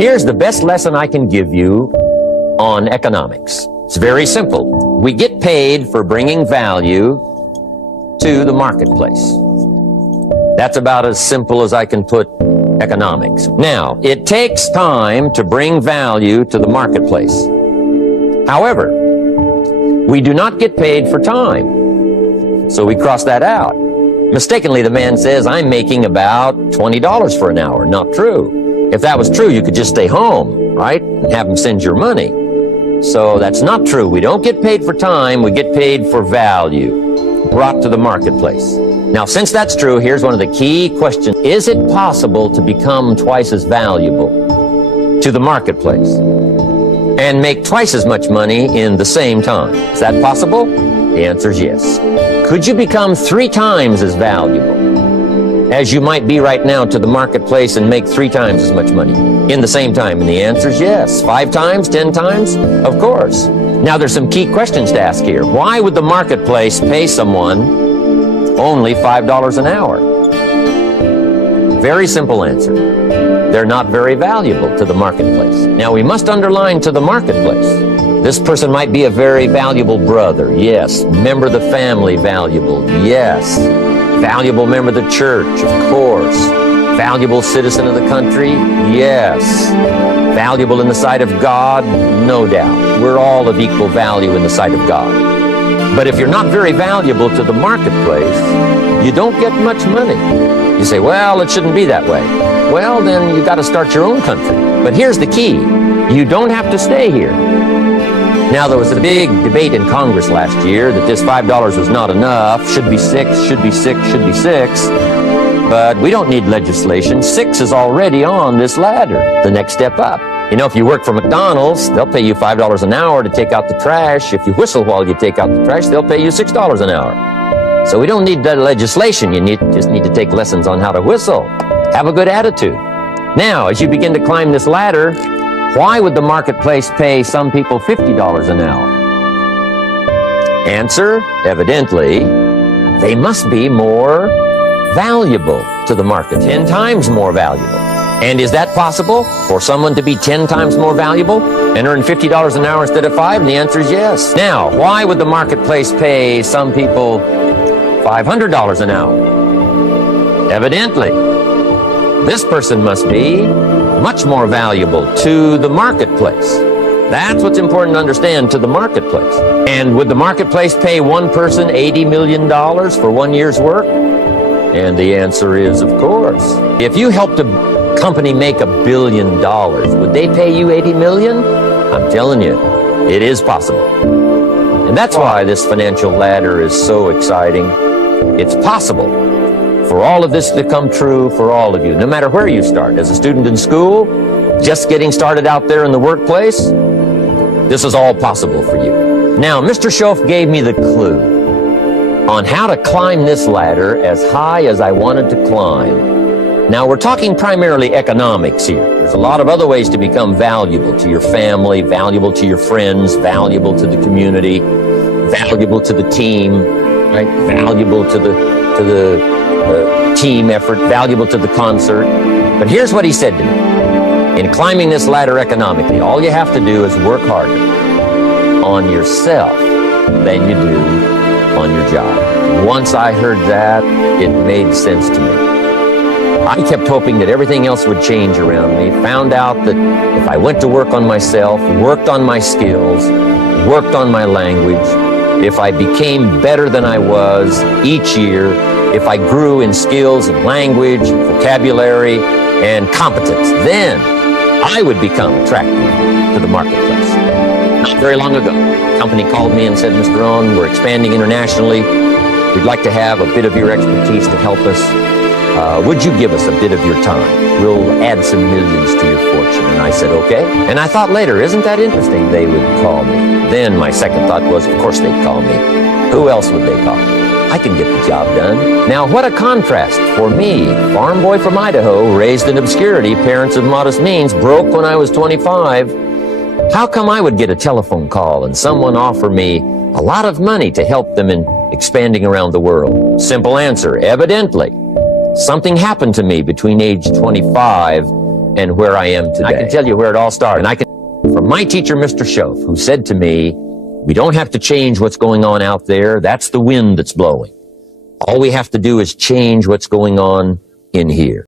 Here's the best lesson I can give you on economics. It's very simple. We get paid for bringing value to the marketplace. That's about as simple as I can put economics. Now, it takes time to bring value to the marketplace. However, we do not get paid for time. So we cross that out. Mistakenly, the man says, I'm making about $20 for an hour. Not true. If that was true, you could just stay home, right? And have him send your money. So that's not true. We don't get paid for time. We get paid for value brought to the marketplace. Now, since that's true, here's one of the key questions. Is it possible to become twice as valuable to the marketplace and make twice as much money in the same time? Is that possible? The answer is yes. Could you become 3 times as valuable as you might be right now to the marketplace and make 3 times as much money in the same time? And the answer is yes. 5 times, 10 times? Of course. Now, there's some key questions to ask here. Why would the marketplace pay someone only $5 an hour? Very simple answer. They're not very valuable to the marketplace. Now, we must underline to the marketplace. This person might be a very valuable brother. Yes. Member of the family, valuable. Yes. Valuable member of the church, of course. Valuable citizen of the country? Yes. Valuable in the sight of God? No doubt. We're all of equal value in the sight of God. But if you're not very valuable to the marketplace, you don't get much money. You say, well, it shouldn't be that way. Well, then you got to start your own country. But here's the key. You don't have to stay here. Now, there was a big debate in Congress last year that this $5 was not enough. Should be 6, should be 6, should be 6. But we don't need legislation. 6 is already on this ladder, the next step up. You know, if you work for McDonald's, they'll pay you $5 an hour to take out the trash. If you whistle while you take out the trash, they'll pay you $6 an hour. So we don't need legislation. You just need to take lessons on how to whistle. Have a good attitude. Now, as you begin to climb this ladder, why would the marketplace pay some people $50 an hour? Answer, evidently, they must be more valuable to the market, 10 times more valuable. And is that possible for someone to be 10 times more valuable and earn $50 an hour instead of 5? And the answer is yes. Now, why would the marketplace pay some people $500 an hour? Evidently, this person must be much more valuable to the marketplace. That's what's important to understand, to the marketplace. And would the marketplace pay one person $80 million for 1 year's work? And the answer is, of course. If you helped a company make $1 billion, would they pay you $80 million? I'm telling you, it is possible. And that's why this financial ladder is so exciting. It's possible for all of this to come true for all of you, no matter where you start. As a student in school, just getting started out there in the workplace, this is all possible for you. Now, Mr. Schoaf gave me the clue on how to climb this ladder as high as I wanted to climb. Now, we're talking primarily economics here. There's a lot of other ways to become valuable to your family, valuable to your friends, valuable to the community, valuable to the team, right? Valuable to the team effort, valuable to the concert. But here's what he said to me. In climbing this ladder economically, all you have to do is work harder on yourself than you do on your job. Once I heard that, it made sense to me. I kept hoping that everything else would change around me, found out that if I went to work on myself, worked on my skills, worked on my language, if I became better than I was each year, if I grew in skills and language, vocabulary, and competence, then I would become attractive to the marketplace. Not very long ago, a company called me and said, Mr. Rohn, we're expanding internationally. We'd like to have a bit of your expertise to help us. Would you give us a bit of your time? We'll add some millions to your fortune. And I said, okay. And I thought later, isn't that interesting? They would call me. Then my second thought was, of course they'd call me. Who else would they call? I can get the job done. Now, what a contrast for me, farm boy from Idaho, raised in obscurity, parents of modest means, broke when I was 25. How come I would get a telephone call and someone offer me a lot of money to help them in expanding around the world? Simple answer, evidently. Something happened to me between age 25 and where I am today. I can tell you where it all started. And I can, from my teacher, Mr. Schoaf, who said to me, we don't have to change what's going on out there. That's the wind that's blowing. All we have to do is change what's going on in here.